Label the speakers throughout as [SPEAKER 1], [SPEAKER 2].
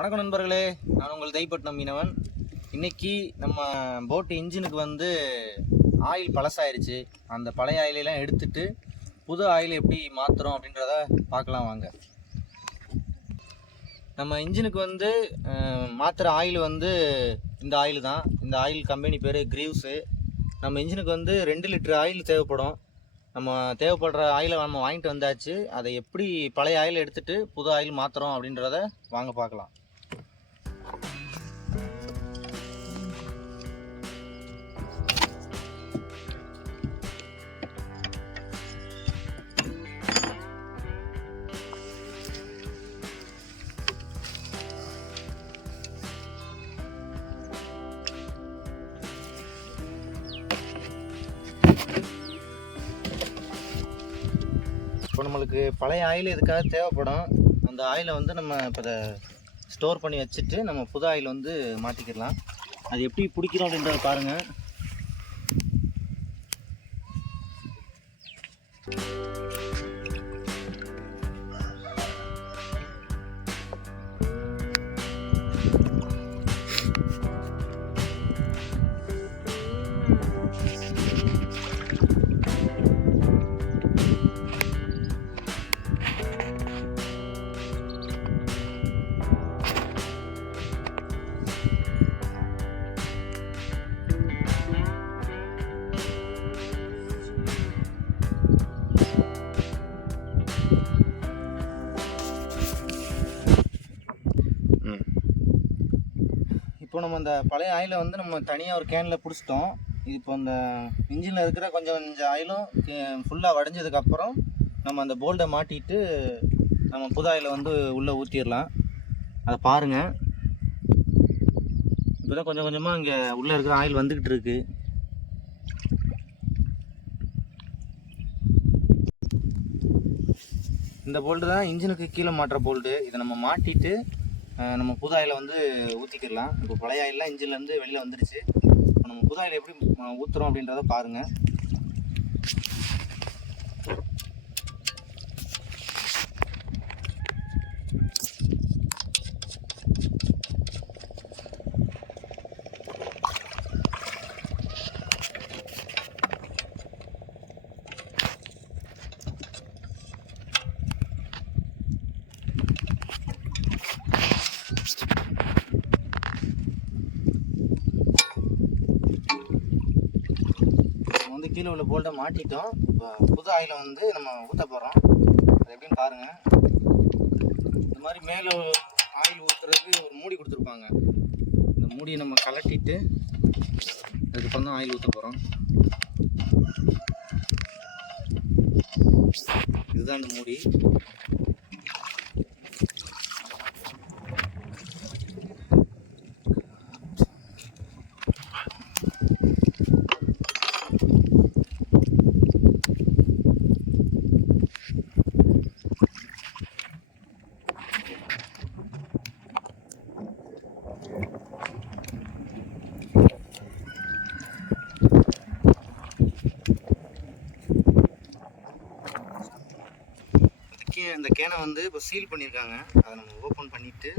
[SPEAKER 1] வணக்கம் நண்பர்களே. நான் உங்கள் தைப்பட்டினம் மீனவன். இன்னைக்கு நம்ம போட்டு இன்ஜினுக்கு வந்து ஆயில் பழசாயிருச்சு. அந்த பழைய ஆயிலெல்லாம் எடுத்துட்டு புது ஆயில் எப்படி மாற்றுறோம் அப்படின்றத பார்க்கலாம் வாங்க. நம்ம இன்ஜினுக்கு வந்து மாற்றுற ஆயில் வந்து இந்த ஆயில் தான். இந்த ஆயில் கம்பெனி பேர் கிரீவ்ஸு நம்ம இன்ஜினுக்கு வந்து ரெண்டு லிட்டர் ஆயில் தேவைப்படும். நம்ம தேவைப்படுற ஆயிலை நம்ம வாங்கிட்டு வந்தாச்சு. அதை எப்படி பழைய ஆயில் எடுத்துகிட்டு புது ஆயில் மாற்றுறோம் அப்படின்றத வாங்க பார்க்கலாம். இப்போ நம்மளுக்கு பழைய ஆயில் இதுக்காக தேவைப்படும்? அந்த ஆயிலை வந்து நம்ம இப்போ அதை ஸ்டோர் பண்ணி வச்சுட்டு நம்ம புது ஆயில் வந்து மாற்றிக்கிடலாம் அது எப்படி பிடிக்கிறோம் அப்படின்றத பாருங்கள் இப்போ நம்ம அந்த பழைய ஆயிலை வந்து நம்ம தனியாக ஒரு கேனில் பிடிச்சிட்டோம். இப்போ அந்த இன்ஜினில் இருக்கிற கொஞ்சம் கொஞ்சம் ஆயிலும் ஃபுல்லாக வடைஞ்சதுக்கப்புறம் நம்ம அந்த போல்டை மாட்டிட்டு நம்ம புது ஆயிலை வந்து உள்ளே ஊற்றிடலாம் அதை பாருங்கள் இப்போ தான் கொஞ்சம் கொஞ்சமாக இங்கே உள்ளே இருக்கிற ஆயில் வந்துக்கிட்டு இருக்கு. இந்த போல்டு தான் இன்ஜினுக்கு கீழே மாட்டுற போல்டு இதை நம்ம மாட்டிட்டு நம்ம புது ஆயிலை வந்து ஊற்றிக்கிடலாம் இப்போ பழைய ஆயிலெலாம் இன்ஜின்லேருந்து வெளியில் வந்துருச்சு. இப்போ நம்ம புது ஆயில் எப்படி ஊற்றுறோம் அப்படின்றத பாருங்கள் நம்ம கீழே உள்ள போல்ட்டை மாட்டிட்டோம். இப்போ புது ஆயிலை வந்து நம்ம ஊற்ற போகிறோம் அது எப்படின்னு பாருங்கள் இந்த மாதிரி மேலே ஆயில் ஊற்றுறதுக்கு ஒரு மூடி கொடுத்துருப்பாங்க. இந்த மூடியை நம்ம கலட்டிட்டு அதுக்கப்புறம் தான் ஆயில் ஊற்ற போகிறோம் இதுதான் இந்த மூடி. இந்த கேனை வந்து இப்போ சீல் பண்ணியிருக்காங்க. அதை நம்ம ஓப்பன் பண்ணிட்டு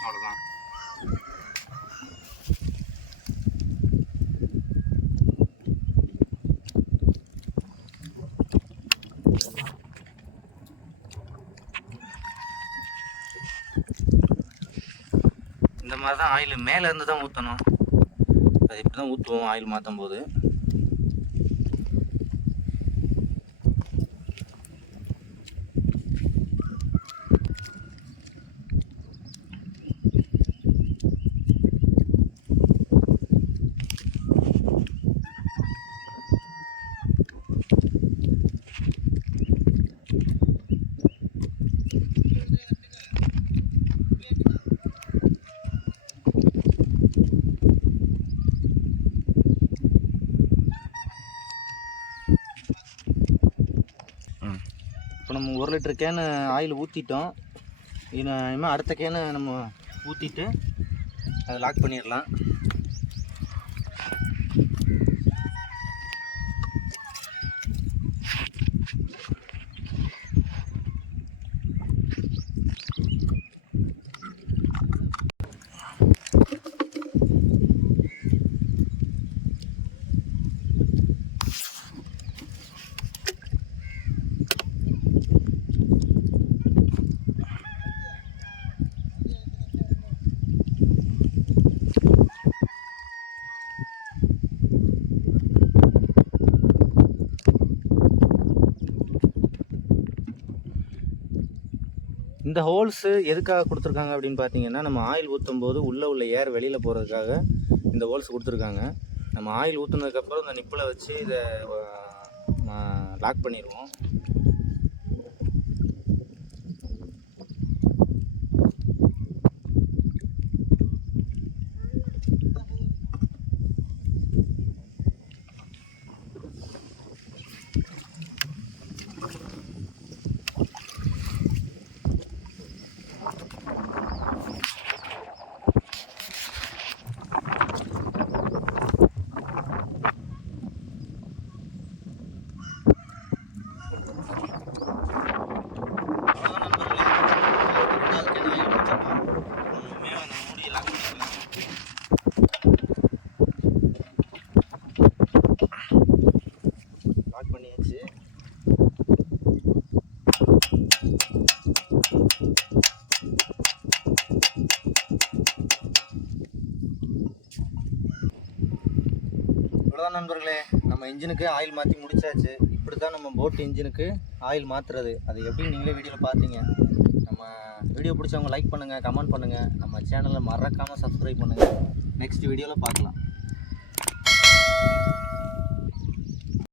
[SPEAKER 1] அவ்வளோதான் இந்த மாதிரி தான் ஆயில் மேலேருந்து தான் ஊற்றணும் அது இப்படி தான் ஊற்றுவோம் ஆயில் மாற்றும் போது இப்போ நம்ம ஒரு லிட்டர் கேனு ஆயில் ஊற்றிட்டோம் இனிமேல் அடுத்த கேனு நம்ம ஊற்றிட்டு அதை லாக் பண்ணிடலாம். இந்த ஹோல்ஸு எதுக்காக கொடுத்துருக்காங்க அப்படின்னு பார்த்தீங்கன்னா நம்ம ஆயில் ஊற்றும் போது உள்ளே உள்ள ஏர் வெளியில் போகிறதுக்காக இந்த ஹோல்ஸ் கொடுத்துருக்காங்க. நம்ம ஆயில் ஊற்றுனதுக்கப்புறம் இந்த நிப்பில் வச்சு இதை லாக் பண்ணிடுவோம். இன்ஜினுக்கு ஆயில் மாற்றி முடிச்சாச்சு. இப்படி தான் நம்ம போட் இன்ஜினுக்கு ஆயில் மாற்றுறது அது எப்படி நீங்களே வீடியோவில் பார்த்தீங்க நம்ம வீடியோ பிடிச்சவங்க லைக் பண்ணுங்கள் கமெண்ட் பண்ணுங்கள் நம்ம சேனலை மறக்காமல் சப்ஸ்கிரைப் பண்ணுங்கள் நெக்ஸ்ட் வீடியோவில் பார்க்கலாம்